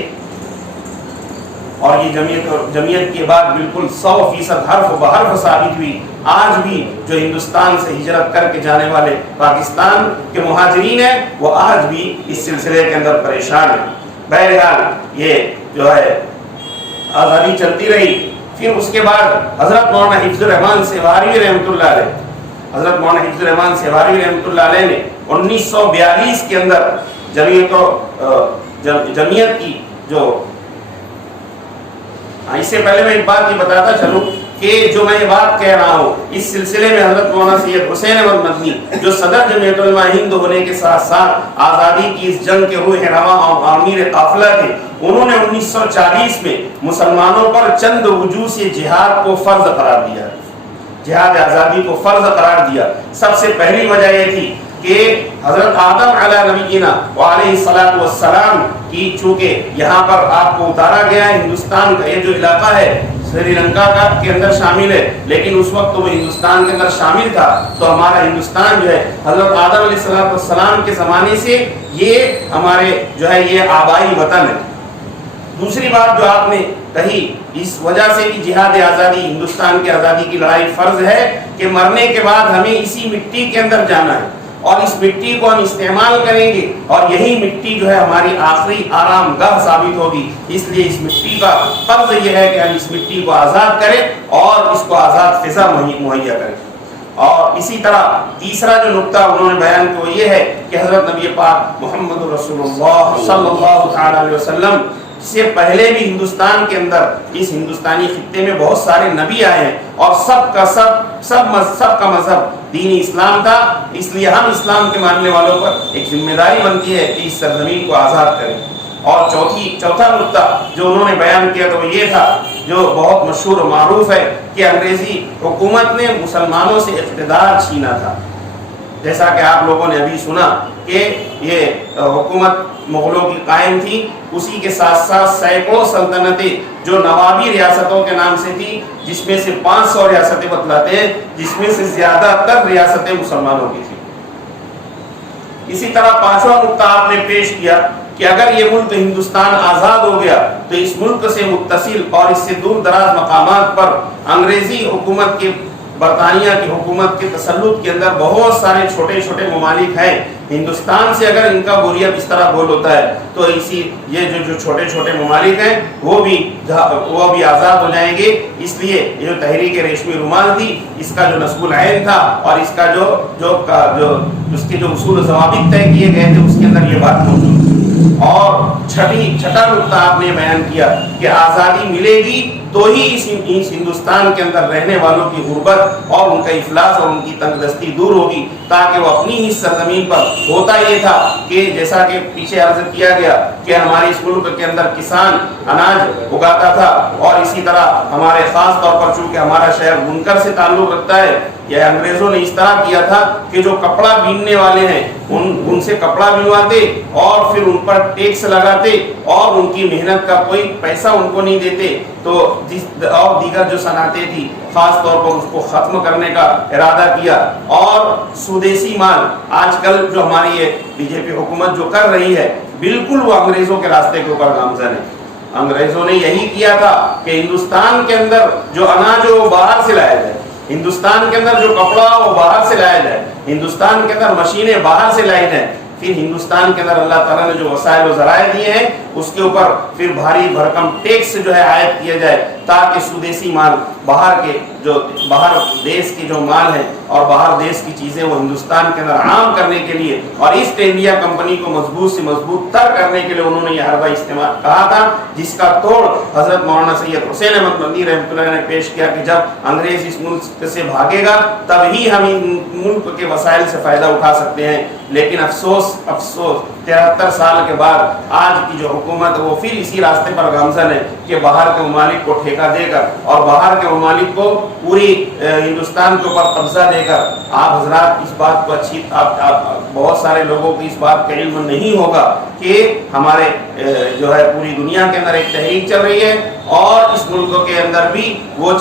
اور یہ جمعیت کی بات بالکل 100% حرف بحرف ثابت ہوئی. آج بھی جو ہندوستان سے ہجرت کر کے جانے والے پاکستان کے مہاجرین ہیں وہ آج بھی اس سلسلے کے اندر پریشان ہیں. بہرحال یہ جو ہے آزادی چلتی رہی. پھر اس کے بعد حضرت مولانا حفظ الرحمان سیواری رحمۃ اللہ علیہ نے 1942 کے اندر جمعیت کی جو اس سے پہلے میں ایک بات یہ بتاتا چلوں کہ جو میں یہ بات کہہ رہا ہوں اس سلسلے میں حضرت مولانا سید حسین احمد مدنی جو صدر جمعیت علماء ہند ہونے کے ساتھ ساتھ آزادی کی اس جنگ کے روح رواں اور امیر قافلہ تھے، انہوں نے 1940 میں مسلمانوں پر چند وجوہ سے جہاد کو فرض قرار دیا، جہاد آزادی کو فرض قرار دیا. سب سے پہلی وجہ یہ تھی کہ حضرت آدم علیہ نبینا وعلیہ الصلوۃ والسلام کی چونکہ یہاں پر آپ کو اتارا گیا ہے، ہندوستان کا یہ جو علاقہ ہے سری لنکا کا کے اندر شامل ہے، لیکن اس وقت وہ ہندوستان کے اندر شامل تھا. تو ہمارا ہندوستان جو ہے حضرت آدم علیہ الصلوۃ والسلام کے زمانے سے یہ ہمارے جو ہے یہ آبائی وطن ہے. دوسری بات جو آپ نے کہی اس وجہ سے بھی جہاد آزادی ہندوستان کی آزادی کی لڑائی فرض ہے کہ مرنے کے بعد ہمیں اسی مٹی کے اندر جانا ہے اور اس مٹی کو ہم استعمال کریں گے اور یہی مٹی جو ہے ہماری آخری آرام گاہ ثابت ہوگی. اس لیے اس مٹی کا فرض یہ ہے کہ ہم اس مٹی کو آزاد کریں اور اس کو آزاد فضا مہیا کریں. اور اسی طرح تیسرا جو نقطہ انہوں نے بیان کیا وہ یہ ہے کہ حضرت نبی پاک محمد رسول اللہ صلی اللہ تعالی علیہ وسلم سے پہلے بھی ہندوستان کے اندر اس ہندوستانی خطے میں بہت سارے نبی آئے ہیں اور سب کا مذہب دین اسلام تھا. اس لیے ہم اسلام کے ماننے والوں پر ایک ذمہ داری بنتی ہے کہ اس سرزمین کو آزاد کریں. اور چوتھا نقطہ جو انہوں نے بیان کیا تو وہ یہ تھا جو بہت مشہور و معروف ہے کہ انگریزی حکومت نے مسلمانوں سے اقتدار چھینا تھا. جیسا کہ آپ لوگوں نے ابھی سنا کہ یہ حکومت مغلوں کی قائم تھی، اسی کے ساتھ ساتھ سینکڑوں سلطنتیں جو نوابی ریاستوں کے نام سے تھی، جس میں سے 500 ریاستیں بتلاتے ہیں، جس میں سے زیادہ تر ریاستیں مسلمانوں کی تھیں. اسی طرح 5واں نقطہ آپ نے پیش کیا کہ اگر یہ ملک ہندوستان آزاد ہو گیا تو اس ملک سے متصل اور اس سے دور دراز مقامات پر انگریزی حکومت کے برطانیہ کی حکومت کے تسلط کے اندر بہت سارے چھوٹے چھوٹے ممالک ہیں ہندوستان سے اگر ان کا بوریت اس طرح گول ہوتا ہے تو اسی یہ جو چھوٹے چھوٹے ممالک ہیں وہ بھی آزاد ہو جائیں گے. اس لیے یہ جو تحریک ریشمی رومال تھی اس کا جو نصب العین تھا اور اس کا جو اس کے جو اصول و ضوابط طے کیے گئے تھے اس کے اندر یہ بات موجود تھی. اور چھٹا نقطہ آپ نے بیان کیا کہ آزادی ملے گی تو ہی اس ہندوستان کے اندر رہنے والوں کی غربت اور ان کا افلاس اور ان کی تنگ دستی دور ہوگی, تاکہ وہ اپنی ہی سرزمین پر. ہوتا یہ تھا کہ جیسا کہ پیچھے عرض کیا گیا کہ ہمارے اس ملک کے اندر کسان اناج اگاتا تھا, اور اسی طرح ہمارے خاص طور پر چونکہ ہمارا شہر بنکر سے تعلق رکھتا ہے, یہ انگریزوں نے اس طرح کیا تھا کہ جو کپڑا بیننے والے ہیں ان سے کپڑا بنواتے اور پھر ان پر ٹیکس لگاتے اور ان کی محنت کا کوئی پیسہ ان کو نہیں دیتے. تو اور دیگر جو صنعتیں تھی خاص طور پر اس کو ختم کرنے کا ارادہ کیا. اور سودیسی مال آج کل جو ہماری یہ بی جے پی حکومت جو کر رہی ہے بالکل وہ انگریزوں کے راستے کے اوپر گامزن ہے. انگریزوں نے یہی کیا تھا کہ ہندوستان کے اندر جو اناج وہ باہر سے لایا جائے, ہندوستان کے اندر جو کپڑا وہ باہر سے لایا جائے, ہندوستان کے اندر مشینیں باہر سے لائی جائیں. پھر ہندوستان کے اندر اللہ تعالیٰ نے جو وسائل و ذرائع دیے ہیں اس کے اوپر پھر بھاری بھرکم ٹیکس جو ہے عائد کیا جائے, تاکہ سودیسی مال باہر دیش کے جو مال ہیں اور باہر دیش کی چیزیں وہ ہندوستان کے اندر عام کرنے کے لیے اور ایسٹ انڈیا کمپنی کو مضبوط سے مضبوط تر کرنے کے لیے انہوں نے یہ حربہ استعمال کہا تھا, جس کا توڑ حضرت مولانا سید حسین احمد مدنی رحمۃ اللہ نے پیش کیا کہ جب انگریز اس ملک سے بھاگے گا تب ہی ہم ان ملک کے وسائل سے فائدہ اٹھا سکتے ہیں. لیکن افسوس 73 سال کے بعد آج کی جو حکومت وہ پھر اسی راستے پر گامزن ہے کہ باہر کے ممالک کو ٹھیکہ دے کر اور باہر کے ممالک کو پوری ہندوستان کے اوپر قبضہ دے کر. آپ حضرات اس بات کو بہت سارے لوگوں کو اس بات کا علم نہیں ہوگا کہ ہمارے جو ہے پوری دنیا کے اندر ایک تحریک چل رہی ہے اور اس ملک کے اندر بھی وہ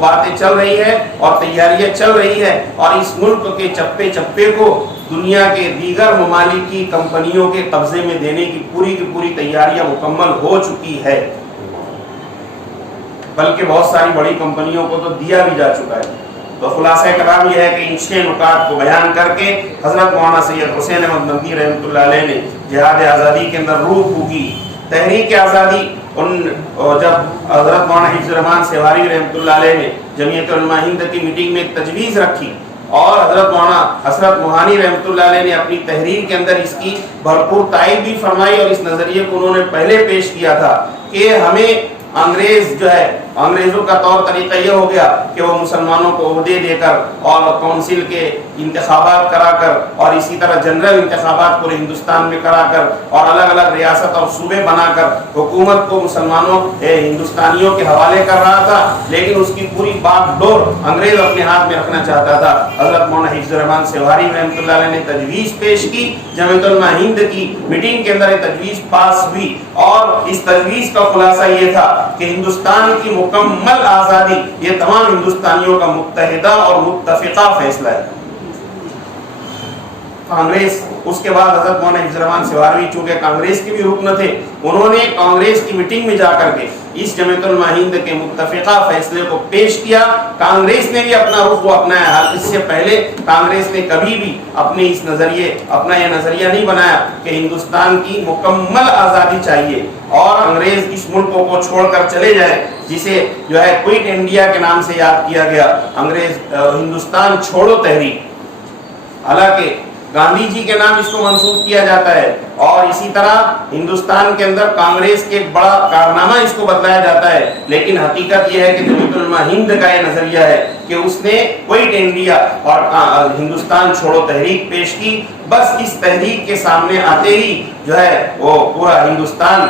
باتیں چل رہی ہے اور تیاریاں چل رہی ہے, اور اس ملک کے چپے چپے کو دنیا کے دیگر ممالک کی کمپنیوں کے قبضے میں دینے کی پوری تیاریاں مکمل ہو چکی ہے, بلکہ بہت ساری بڑی کمپنیوں کو تو دیا بھی جا چکا ہے. تو خلاصہ کلام یہ ہے کہ ان 6 نکات کو بیان کر کے حضرت مولانا سید حسین احمد مدنی رحمۃ اللہ علیہ نے جہاد آزادی کے اندر روح پھونکی. تحریک آزادی جب حضرت مولانا حفظ الرحمان سیواری رحمۃ اللہ علیہ نے جمعیت علماء ہند کی میٹنگ میں ایک تجویز رکھی اور حضرت مولانا حسرت موہانی رحمۃ اللہ علیہ نے اپنی تحریر کے اندر اس کی بھرپور تائید بھی فرمائی, اور اس نظریے کو انہوں نے پہلے پیش کیا تھا کہ ہمیں انگریزوں کا طور طریقہ یہ ہو گیا کہ وہ مسلمانوں کو عہدے دے کر اور کونسل کے انتخابات کرا کر اور اسی طرح جنرل انتخابات پورے ہندوستان میں کرا کر اور الگ الگ ریاست اور صوبے بنا کر حکومت کو مسلمانوں ہندوستانیوں کے حوالے کر رہا تھا, لیکن اس کی پوری باغ ڈور انگریز اپنے ہاتھ میں رکھنا چاہتا تھا. حضرت مولانا حفظ الرحمان سیواری رحمۃ اللہ علیہ نے تجویز پیش کی, جمعیت علماء ہند کی میٹنگ کے اندر یہ تجویز پاس ہوئی, اور اس تجویز کا خلاصہ یہ تھا کہ ہندوستان کی مکمل آزادی یہ تمام ہندوستانیوں کا متحدہ اور متفقہ فیصلہ ہے. کانگریس اس کے بعد حضرت مولانا حفظ الرحمان سیواری چونکہ کانگریس کے بھی رکن تھے, انہوں نے کانگریس کی میٹنگ میں جا کر کے اس جمعیت علماء ہند کے متفقہ فیصلے کو پیش کیا. کانگریس نے بھی اپنا رخ اپنایا. اس سے پہلے کانگریس نے کبھی بھی اپنے یہ نظریہ نہیں بنایا کہ ہندوستان کی مکمل آزادی چاہیے اور انگریز اس ملک کو چھوڑ کر چلے جائے, جسے جو ہے کوئٹ انڈیا کے نام سے یاد کیا گیا, انگریز ہندوستان چھوڑو تحریک. حالانکہ گاندھی جی کے نام اس کو منسوب کیا جاتا ہے, اور اسی طرح ہندوستان کے اندر کانگریس کے ایک بڑا کارنامہ اس کو بتلایا جاتا ہے, لیکن حقیقت یہ ہے کہ جمعیت علماء ہند کا یہ نظریہ ہے کہ اس نے کوئٹ انڈیا اور ہندوستان چھوڑو تحریک پیش کی. بس اس تحریک کے سامنے آتے ہی جو ہے وہ پورا ہندوستان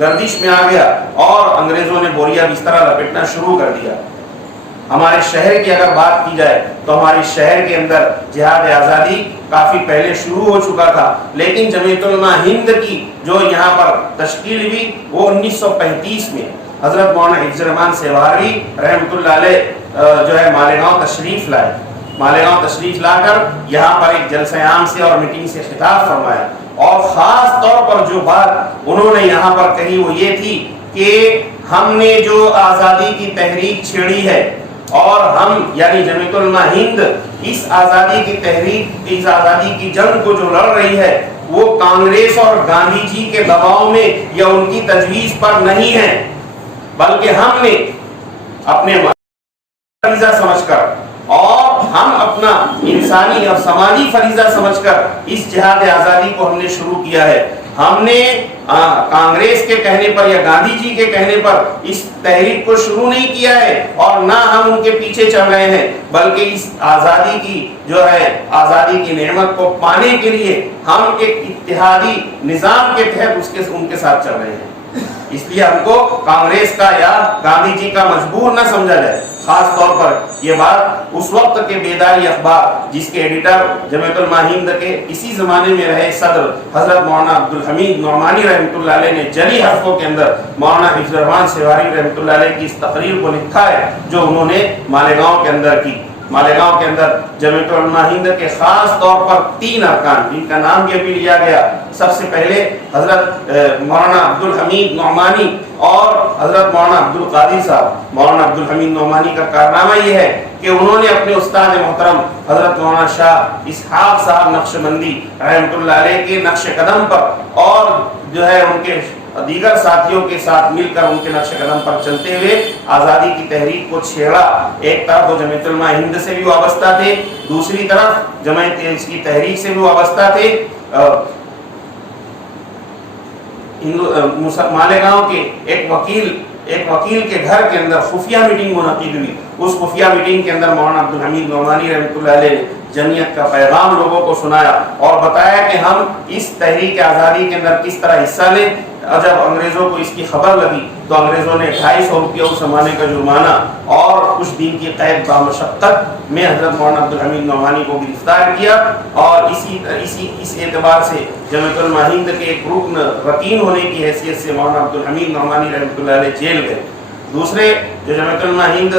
گردش میں آ گیا اور انگریزوں نے بوریا بستر لپیٹنا شروع کر دیا. ہمارے شہر کی اگر بات کی جائے تو ہمارے شہر کے اندر جہاد آزادی کافی پہلے شروع ہو چکا تھا, لیکن جمعیت علماء ہند کی جو یہاں پر تشکیل ہوئی وہ 1935 میں حضرت مولانا حفظ الرحمان سیواری رحمۃ اللہ علیہ جو ہے مالیگاؤں تشریف لائے. مالیگاؤں تشریف لا کر یہاں پر ایک جلسہ عام سے اور میٹنگ سے خطاب فرمایا, اور خاص طور پر جو بات انہوں نے یہاں پر کہی وہ یہ تھی کہ ہم نے جو آزادی کی تحریک چھیڑی ہے اور ہم یعنی جمعیت علماء ہند اس آزادی کی تحریک، اس آزادی کی جنگ کو جو لڑ رہی ہے وہ کانگریس اور گاندھی جی کے دباؤ میں یا ان کی تجویز پر نہیں ہے، بلکہ ہم نے اپنے فریضہ سمجھ کر اور ہم اپنا انسانی اور سماجی فریضہ سمجھ کر اس جہاد آزادی کو ہم نے شروع کیا ہے۔ ہم نے کانگریس کے کہنے پر یا گاندھی جی کے کہنے پر اس تحریک کو شروع نہیں کیا ہے اور نہ ہم ان کے پیچھے چل رہے ہیں، بلکہ اس آزادی کی جو ہے آزادی کی نعمت کو پانے کے لیے ہم ایک اتحادی نظام کے تحت ان کے ساتھ چل رہے ہیں۔ اس لیے ہم کو کانگریس کا یا گاندھی جی کا مجبور نہ سمجھا جائے۔ خاص طور پر یہ بات اس وقت کے بیداری اخبار جس کے ایڈیٹر جمعیت علماء ہند کے اسی زمانے میں رہے صدر حضرت مولانا عبدالحمید نعمانی رحمۃ اللہ علیہ نے جلی حرفوں کے اندر مولانا حفظ الرحمان سیواری رحمۃ اللہ علیہ کی اس تقریر کو لکھا ہے جو انہوں نے مالیگاؤں کے اندر کی۔ مالیگاؤں کے اندر جمعیت علماء ہند کے خاص طور پر 3 ارکان جن کا نام یہ بھی لیا گیا، سب سے پہلے حضرت مولانا عبدالحمید نعمانی اور حضرت مولانا عبدالقادر صاحب۔ مولانا عبدالحمید نعمانی کا کارنامہ یہ ہے کہ انہوں نے اپنے استاد محترم حضرت مولانا شاہ اسحاق صاحب نقشبندی رحمۃ اللہ علیہ کے نقش قدم پر اور جو ہے ان کے دیگر ساتھیوں کے ساتھ مل کر ان کے نقش قدم پر چلتے ہوئے آزادی کی تحریک کو چھیڑا۔ ایک طرف وہ جمعیت علماء ہند سے بھی وابستہ تھے، دوسری طرف جمعیت اس کی تحریک سے بھی وابستہ تھے۔ مالیگاؤں کے ایک وکیل کے گھر کے اندر خفیہ میٹنگ منعقد ہوئی۔ اس خفیہ میٹنگ کے اندر مولانا عبدالحمید نعمانی رحمۃ اللہ علیہ نے جمعیت کا پیغام لوگوں کو سنایا اور بتایا کہ ہم اس تحریک آزادی کے اندر کس طرح حصہ لیں۔ اور جب انگریزوں کو اس کی خبر لگی تو انگریزوں نے 250 روپیہ اس زمانے کا جرمانہ اور کچھ دن کی قید بامشقت میں حضرت مولانا عبدالحمید نعمانی کو گرفتار کیا اور اس اعتبار سے جمعیت علماء ہند کے ایک رکن ہونے کی حیثیت سے مولانا عبدالحمید نعمانی رحمۃ اللہ علیہ جیل گئے۔ دوسرے جو جمعیت علماء ہند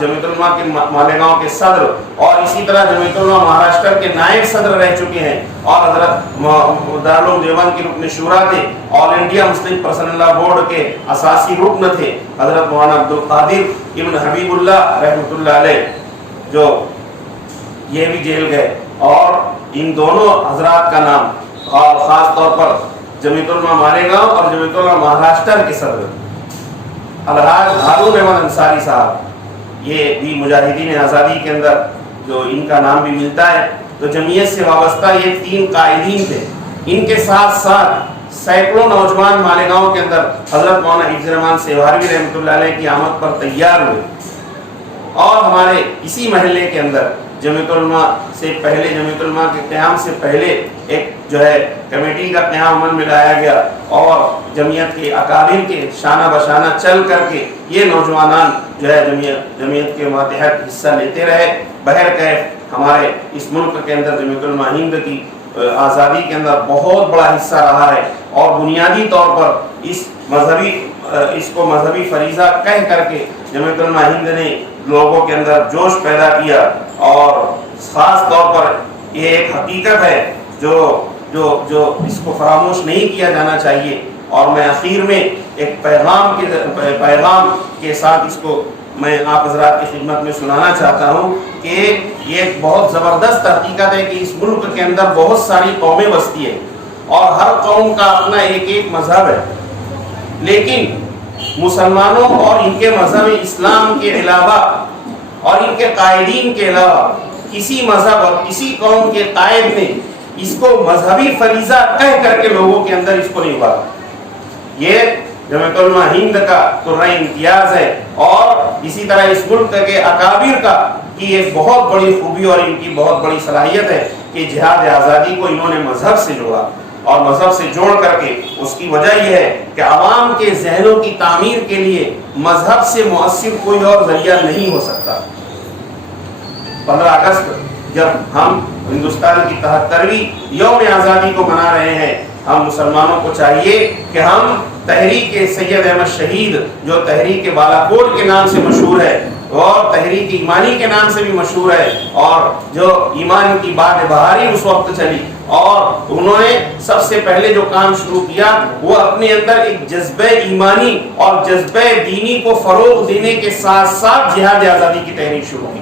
جمعیت علماء کے مالیگاؤں کے صدر اور اسی طرح جمعیت علماء مہاراشٹر کے نائب صدر رہ چکے ہیں اور حضرت دارالعلوم دیوبند کے رکن شورا تھے، آل انڈیا مسلم پرسنل لا بورڈ کے اساسی رکن تھے حضرت مولانا عبدالقادر ابن حبیب اللہ رحمۃ اللہ علیہ، جو یہ بھی جیل گئے۔ اور ان دونوں حضرات کا نام اور خاص طور پر جمعیت علماء مالیگاؤں اور جمعیت علماء مہاراشٹر کے صدر الحاج ہارون احمد انصاری صاحب، یہ بھی مجاہدین آزادی کے اندر جو ان کا نام بھی ملتا ہے، تو جمعیت سے وابستہ یہ 3 قائدین تھے۔ ان کے ساتھ ساتھ سینکڑوں نوجوان مالیگاؤں کے اندر حضرت مولانا حفظ الرحمان سیواری رحمۃ اللہ علیہ کی آمد پر تیار ہوئے اور ہمارے اسی محلے کے اندر جمعیت علماء سے پہلے جمعیت علماء کے قیام سے پہلے ایک جو ہے کمیٹی کا قیام عمل میں لایا گیا اور جمعیت کے اکابر کے شانہ بشانہ چل کر کے یہ نوجوانان جو ہے جمعیت کے ماتحت حصہ لیتے رہے۔ بہرکیف ہمارے اس ملک کے اندر جمعیت علماء ہند کی آزادی کے اندر بہت بڑا حصہ رہا ہے اور بنیادی طور پر اس کو مذہبی فریضہ کہہ کر کے جمعیت علماء ہند نے لوگوں کے اندر جوش پیدا کیا اور خاص طور پر یہ ایک حقیقت ہے جو اس کو فراموش نہیں کیا جانا چاہیے۔ اور میں آخر میں ایک پیغام کے ساتھ اس کو میں آپ حضرات کی خدمت میں سنانا چاہتا ہوں کہ یہ ایک بہت زبردست حقیقت ہے کہ اس ملک کے اندر بہت ساری قومیں بستی ہیں اور ہر قوم کا اپنا ایک مذہب ہے، لیکن مسلمانوں اور ان کے مذہب اسلام کے علاوہ اور ان کے قائدین کے علاوہ کسی مذہب اور کسی قوم کے قائد نے اس کو مذہبی فریضہ کہہ کر کے لوگوں کے اندر اس کو نہیں ابھارا۔ یہ جمعیت علماء ہند کا قرۂ امتیاز ہے اور اسی طرح اس ملک کے اکابر کا کی ایک بہت بڑی خوبی اور ان کی بہت بڑی صلاحیت ہے کہ جہاد آزادی کو انہوں نے مذہب سے جوڑا اور مذہب سے جوڑ کر کے اس کی وجہ یہ ہے کہ عوام کے ذہنوں کی تعمیر کے لیے مذہب سے مؤثر کوئی اور ذریعہ نہیں ہو سکتا۔ 15 اگست جب ہم ہندوستان کی 73ویں یوم آزادی کو منا رہے ہیں، ہم مسلمانوں کو چاہیے کہ ہم تحریک سید احمد شہید جو تحریک بالاکوٹ کے نام سے مشہور ہے اور تحریک ایمانی کے نام سے بھی مشہور ہے اور جو ایمان کی باد بہاری اس وقت چلی اور انہوں نے سب سے پہلے جو کام شروع کیا وہ اپنے اندر ایک جذبہ ایمانی اور جذبہ دینی کو فروغ دینے کے ساتھ ساتھ جہاد آزادی کی تحریک شروع کی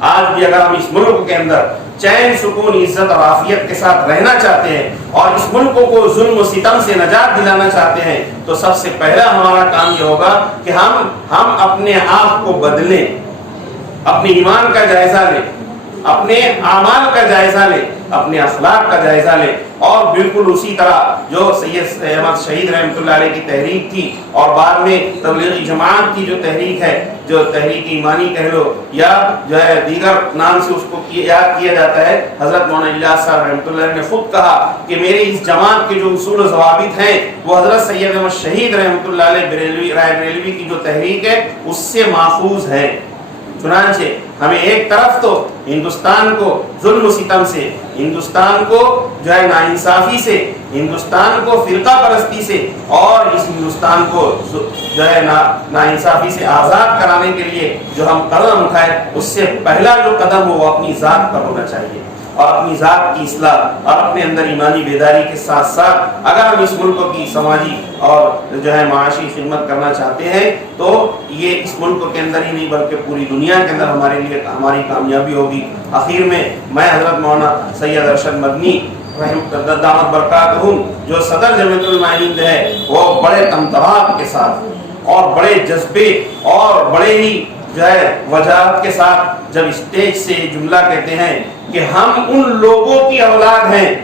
آج بھی اگر ہم اس ملک کے اندر چین سکون عزت اور عافیت کے ساتھ رہنا چاہتے ہیں اور اس ملک کو ظلم و ستم سے نجات دلانا چاہتے ہیں تو سب سے پہلا ہمارا کام یہ ہوگا کہ ہم اپنے آپ کو بدلیں، اپنے ایمان کا جائزہ لیں، اپنے اعمال کا جائزہ لیں، اپنے اخلاق کا جائزہ لیں، اور بالکل اسی طرح جو سید احمد شہید رحمۃ اللہ علیہ کی تحریک تھی اور بعد میں تبلیغی جماعت کی جو تحریک ہے، جو تحریک ایمانی کہہ لو یا جو ہے دیگر نام سے اس کو یاد کیا جاتا ہے، حضرت مولانا الیاس صاحب رحمۃ اللہ علیہ نے خود کہا کہ میری اس جماعت کے جو اصول و ضوابط ہیں وہ حضرت سید احمد شہید رحمۃ اللہ علیہ بریلوی رائے بریلوی کی جو تحریک ہے اس سے ماخوذ ہے۔ چنانچہ ہمیں ایک طرف تو ہندوستان کو ظلم و ستم سے، ہندوستان کو جو ہے ناانصافی سے، ہندوستان کو فرقہ پرستی سے اور اس ہندوستان کو جو ہے ناانصافی سے آزاد کرانے کے لیے جو ہم قدم اٹھائے، اس سے پہلا جو قدم ہو وہ اپنی ذات پر ہونا چاہیے، اور اپنی ذات کی اصلاح اور اپنے اندر ایمانی بیداری کے ساتھ ساتھ اگر ہم اس ملک کی سماجی اور جو ہے معاشی خدمت کرنا چاہتے ہیں تو یہ اس ملک کے اندر ہی نہیں بلکہ پوری دنیا کے اندر ہمارے لیے ہماری کامیابی ہوگی۔ آخر میں حضرت مولانا سید ارشد مدنی دامت برکاتہم جو صدر جمعیت علماء ہند ہے، وہ بڑے تمطراق کے ساتھ اور بڑے جذبے اور بڑے ہی جو ہے وجاہت کے ساتھ جب اسٹیج سے جملہ کہتے ہیں کہ ہم ان لوگوں کی اولاد ہیں،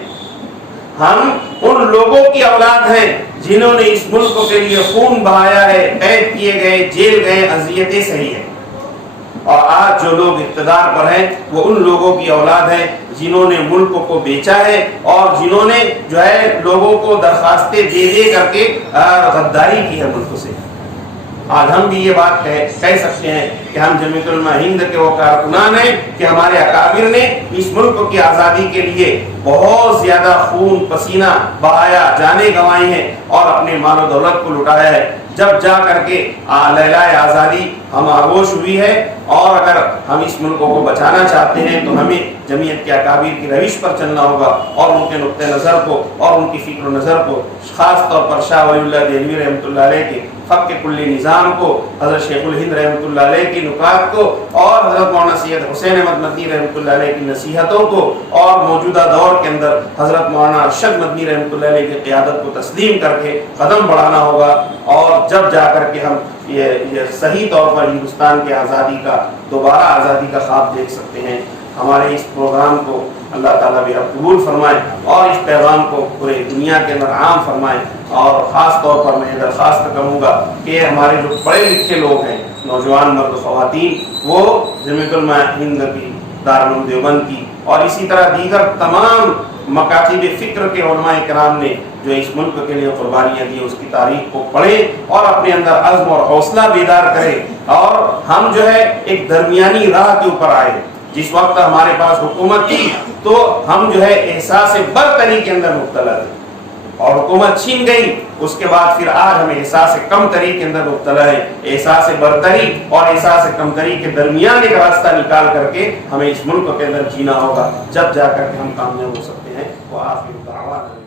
ہم ان لوگوں کی اولاد ہیں جنہوں نے اس ملک کے لیے خون بہایا ہے، قید کیے گئے، جیل گئے، اذیتیں سہی ہیں، اور آج جو لوگ اقتدار پر ہیں وہ ان لوگوں کی اولاد ہیں جنہوں نے ملک کو بیچا ہے اور جنہوں نے جو ہے لوگوں کو درخواستیں دے دے کر کے غداری کی ہے ملک سے۔ آج ہم بھی یہ بات کہہ سکتے ہیں کہ ہم جمعیت علماء ہند کے وہ کارکنان ہیں کہ ہمارے اکابر نے اس ملک کی آزادی کے لیے بہت زیادہ خون پسینہ بہایا، جانیں گنوائی ہیں اور اپنے مال و دولت کو لٹایا ہے، جب جا کر کے لیلۂ آزادی ہم آغوش ہوئی ہے۔ اور اگر ہم اس ملک کو بچانا چاہتے ہیں تو ہمیں جمعیت کے اکابر کی روش پر چلنا ہوگا اور ان کے نقطۂ نظر کو اور ان کی فکر و نظر کو، خاص طور پر شاہ ولی اللہ دہلوی رحمۃ اللہ علیہ کے فق کلی نظام کو، حضرت شیخ الہند رحمۃ اللہ علیہ کی نکات کو، اور حضرت مولانا سید حسین احمد مدنی رحمۃ اللہ علیہ کی نصیحتوں کو، اور موجودہ دور کے اندر حضرت مولانا ارشد مدنی رحمۃ اللہ علیہ کی قیادت کو تسلیم کر کے قدم بڑھانا ہوگا، اور جب جا کر کے ہم یہ صحیح طور پر ہندوستان کی آزادی کا، دوبارہ آزادی کا خواب دیکھ سکتے ہیں۔ ہمارے اس پروگرام کو اللہ تعالیٰ بھی قبول فرمائے اور اس پیغام کو پورے دنیا کے اندر عام فرمائے، اور خاص طور پر میں درخواست کروں گا کہ ہمارے جو پڑھے لکھے لوگ ہیں، نوجوان مرد خواتین، وہ جمعیت علماء ہند کی، دارالعلوم دیوبند کی اور اسی طرح دیگر تمام مکاتب فکر کے علماء کرام نے جو اس ملک کے لیے قربانیاں دی، اس کی تاریخ کو پڑھیں اور اپنے اندر عزم اور حوصلہ بیدار کریں، اور ہم جو ہے ایک درمیانی راہ کے اوپر آئے۔ جس وقت ہمارے پاس حکومت تھی تو ہم جو ہے احساس برتری کے اندر مبتلا تھے، اور حکومت چھین گئی، اس کے بعد پھر آج ہمیں احساس کمتری کے اندر مبتلا ہے۔ احساس برتری اور احساس کمتری کے درمیان ایک راستہ نکال کر کے ہمیں اس ملک کے اندر جینا ہوگا، جب جا کر کے ہم کامیاب ہو سکتے ہیں۔ وہ آخر دعوانا